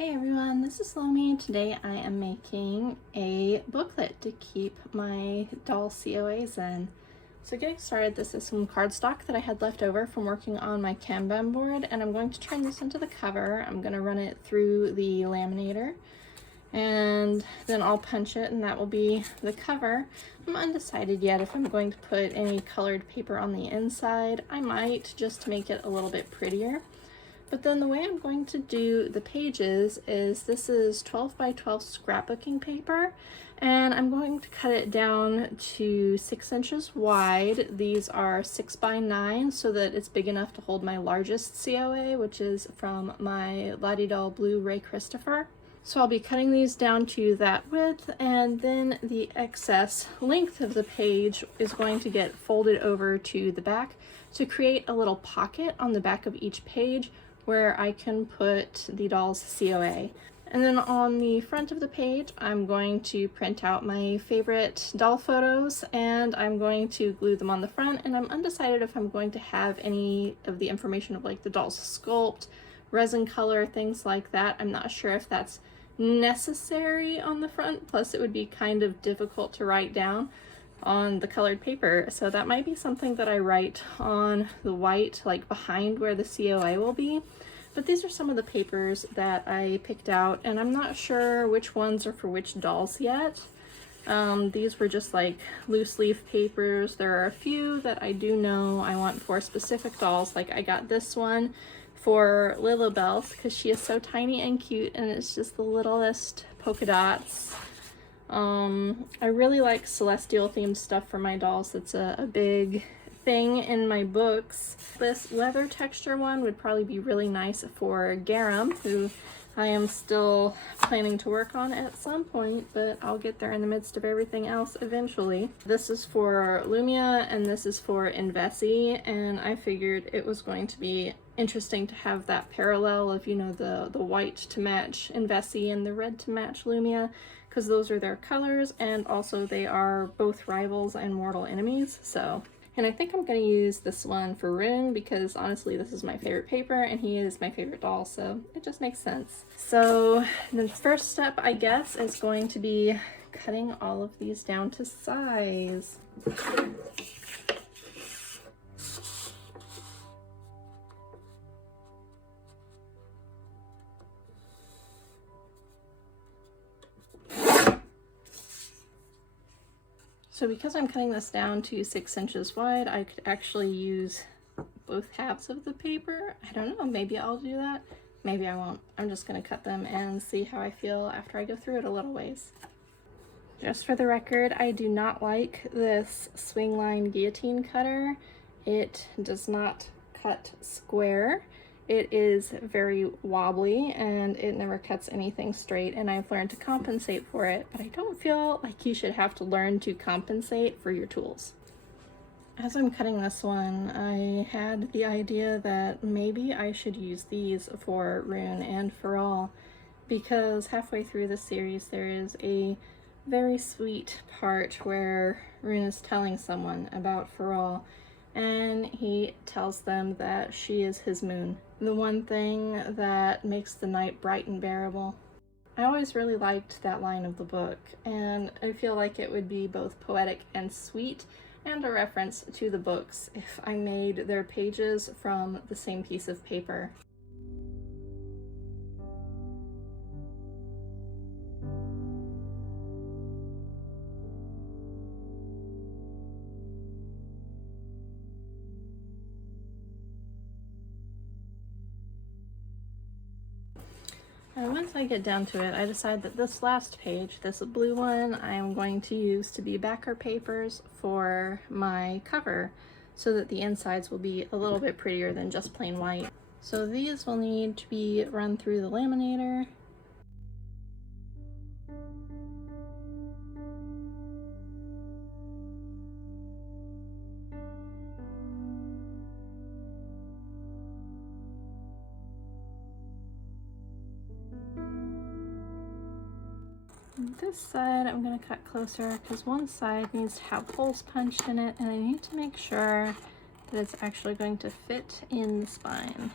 Hey everyone, this is Lomi. Today I am making a booklet to keep my doll COAs in. So getting started, this is some cardstock that I had left over from working on my Kanban board, and I'm going to turn this into the cover. I'm going to run it through the laminator and then I'll punch it and that will be the cover. I'm undecided yet if I'm going to put any colored paper on the inside. I might, just to make it a little bit prettier. But then the way I'm going to do the pages is this is 12 by 12 scrapbooking paper, and I'm going to cut it down to 6 inches wide. These are 6 by 9 so that it's big enough to hold my largest COA, which is from my Lottie Doll Blue Ray Christopher. So I'll be cutting these down to that width, and then the excess length of the page is going to get folded over to the back to create a little pocket on the back of each page where I can put the doll's COA. And then on the front of the page, I'm going to print out my favorite doll photos and I'm going to glue them on the front, and I'm undecided if I'm going to have any of the information of like the doll's sculpt, resin color, things like that. I'm not sure if that's necessary on the front, plus it would be kind of difficult to write down on the colored paper, so that might be something that I write on the white, like behind where the COA will be. But these are some of the papers that I picked out, and I'm not sure which ones are for which dolls yet. These were just like loose leaf papers. There are a few that I do know I want for specific dolls. Like I got this one for Lilibel's because she is so tiny and cute, and it's just the littlest polka dots. I really like celestial themed stuff for my dolls. That's a big thing in my books. This leather texture one would probably be really nice for Garum, who I am still planning to work on at some point, but I'll get there in the midst of everything else eventually. This is for Lumia and this is for Invesi, and I figured it was going to be interesting to have that parallel of, you know, the white to match Invesi and the red to match Lumia, because those are their colors, and also they are both rivals and mortal enemies. So, and I think I'm going to use this one for Rune because honestly this is my favorite paper and he is my favorite doll, so it just makes sense. So the first step, I guess, is going to be cutting all of these down to size. So because I'm cutting this down to 6 inches wide, I could actually use both halves of the paper. I don't know, maybe I'll do that. Maybe I won't. I'm just gonna cut them and see how I feel after I go through it a little ways. Just for the record, I do not like this swing line guillotine cutter. It does not cut square. It is very wobbly and it never cuts anything straight, and I've learned to compensate for it, but I don't feel like you should have to learn to compensate for your tools. As I'm cutting this one, I had the idea that maybe I should use these for Rune and Feral, because halfway through the series there is a very sweet part where Rune is telling someone about Feral, and he tells them that she is his moon, the one thing that makes the night bright and bearable. I always really liked that line of the book, and I feel like it would be both poetic and sweet, and a reference to the books if I made their pages from the same piece of paper. And once I get down to it, I decide that this last page, this blue one, I'm going to use to be backer papers for my cover so that the insides will be a little bit prettier than just plain white. So these will need to be run through the laminator. This side I'm going to cut closer because one side needs to have holes punched in it, and I need to make sure that it's actually going to fit in the spine.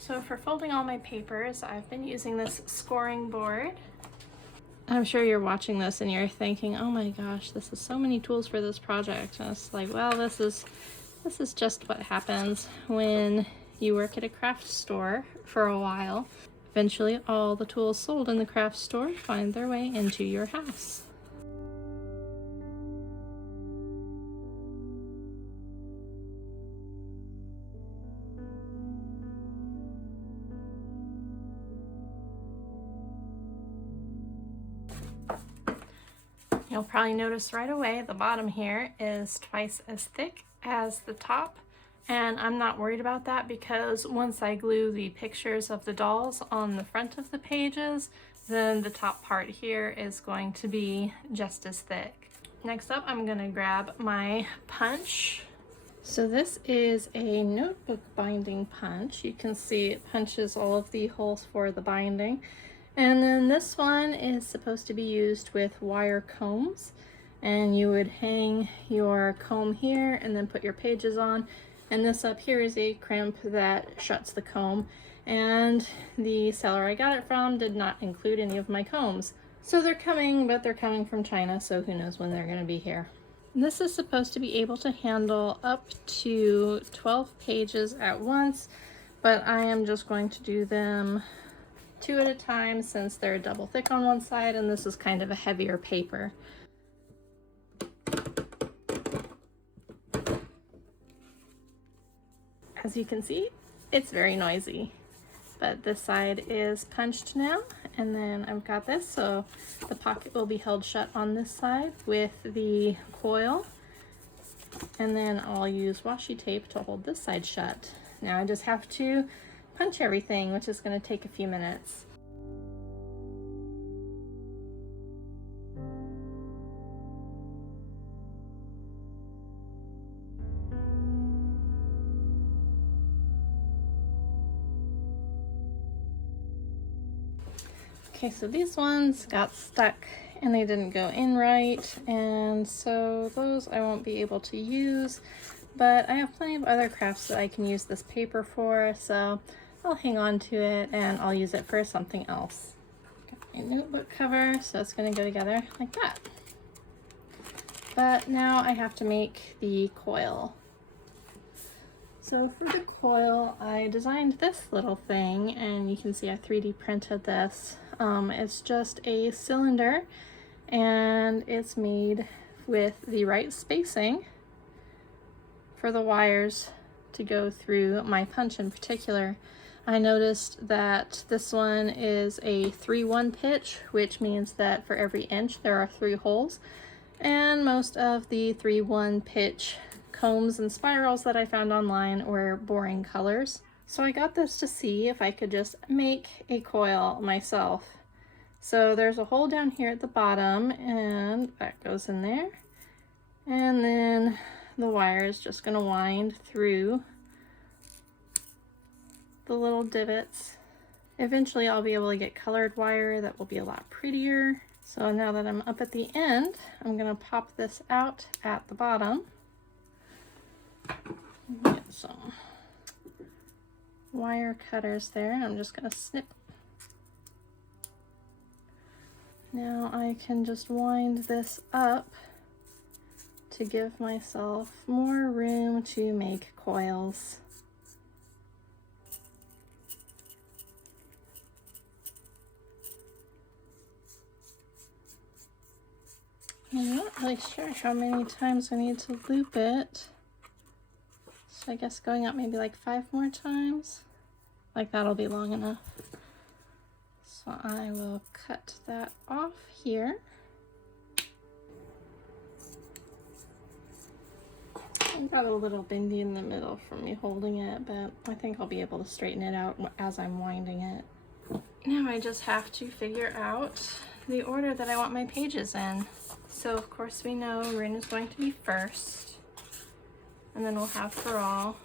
So for folding all my papers, I've been using this scoring board. I'm sure you're watching this and you're thinking, oh my gosh, this is so many tools for this project. And it's like, well, this is just what happens when you work at a craft store for a while. Eventually, all the tools sold in the craft store find their way into your house. You'll probably notice right away the bottom here is twice as thick as the top, and I'm not worried about that because once I glue the pictures of the dolls on the front of the pages, then the top part here is going to be just as thick. Next up, I'm gonna grab my punch. So this is a notebook binding punch. You can see it punches all of the holes for the binding. And then this one is supposed to be used with wire combs, and you would hang your comb here and then put your pages on. And this up here is a crimp that shuts the comb, and the seller I got it from did not include any of my combs. So they're coming, but they're coming from China, so who knows when they're going to be here. This is supposed to be able to handle up to 12 pages at once, but I am just going to do them 2 at a time since they're double thick on one side and this is kind of a heavier paper. As you can see, it's very noisy, but this side is punched now, and then I've got this, so the pocket will be held shut on this side with the coil, and then I'll use washi tape to hold this side shut. Now I just have to punch everything, which is going to take a few minutes. Okay, so these ones got stuck and they didn't go in right, and so those I won't be able to use, but I have plenty of other crafts that I can use this paper for, so I'll hang on to it and I'll use it for something else. Got my notebook cover, so it's going to go together like that. But now I have to make the coil. So for the coil, I designed this little thing, and you can see I 3D printed this. It's just a cylinder, and it's made with the right spacing for the wires to go through my punch in particular. I noticed that this one is a 3-1 pitch, which means that for every inch there are 3 holes, and most of the 3-1 pitch combs and spirals that I found online were boring colors. So I got this to see if I could just make a coil myself. So there's a hole down here at the bottom, and that goes in there. And then the wire is just going to wind through the little divots. Eventually I'll be able to get colored wire that will be a lot prettier. So now that I'm up at the end, I'm going to pop this out at the bottom. Get some wire cutters there, and I'm just going to snip. Now I can just wind this up to give myself more room to make coils. I'm not really sure how many times I need to loop it. So I guess going up maybe like 5 more times. Like that'll be long enough. So I will cut that off here. I got a little bendy in the middle from me holding it, but I think I'll be able to straighten it out as I'm winding it. Now I just have to figure out the order that I want my pages in. So of course we know Rin is going to be first, and then we'll have for all.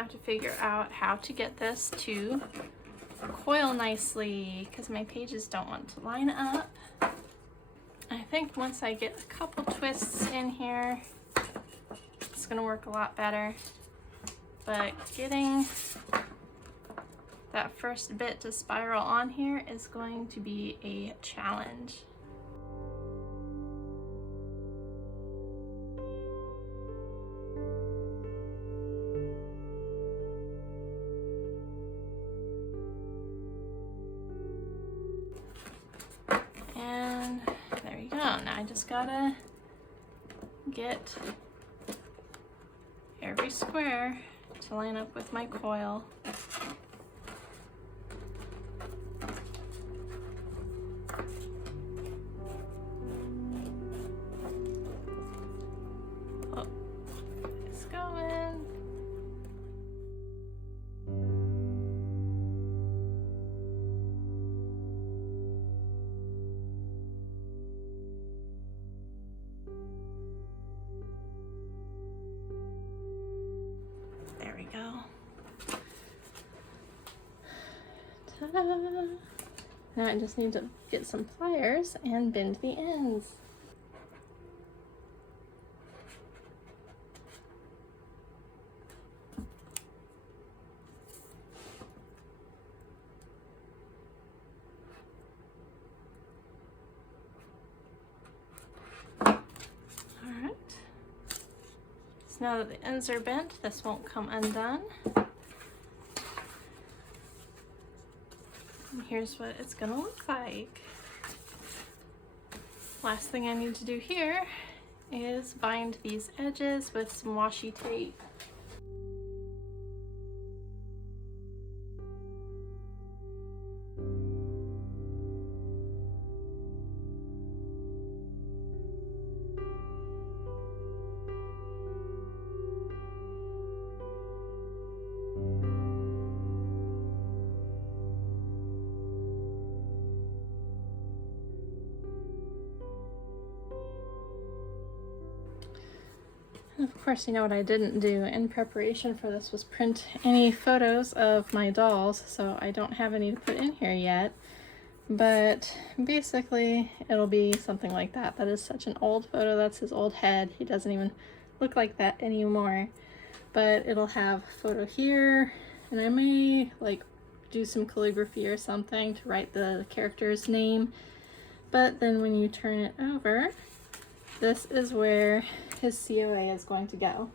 have to figure out how to get this to coil nicely because my pages don't want to line up. I think once I get a couple twists in here, it's gonna work a lot better. But getting that first bit to spiral on here is going to be a challenge. And there you go. Now I just gotta get every square to line up with my coil. Oh, it's going. There we go. Ta-da! Now I just need to get some pliers and bend the ends. Alright. So now that the ends are bent, this won't come undone. And here's what it's gonna look like. Last thing I need to do here is bind these edges with some washi tape. Of course, you know what I didn't do in preparation for this was print any photos of my dolls, so I don't have any to put in here yet. But basically, it'll be something like that. That is such an old photo. That's his old head. He doesn't even look like that anymore. But it'll have a photo here, and I may like do some calligraphy or something to write the character's name. But then when you turn it over, this is where his COA is going to go.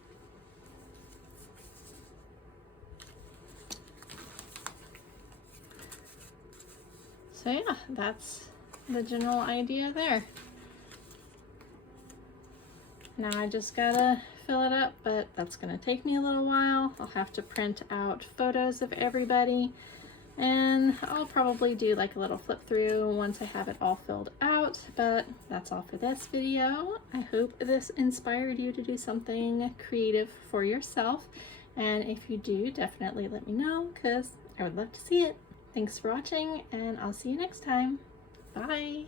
So yeah, that's the general idea there. Now I just gotta fill it up, but that's gonna take me a little while. I'll have to print out photos of everybody, and I'll probably do like a little flip through once I have it all filled out. But that's all for this video. I hope this inspired you to do something creative for yourself, and if you do, definitely let me know because I would love to see it. Thanks for watching, and I'll see you next time. Bye!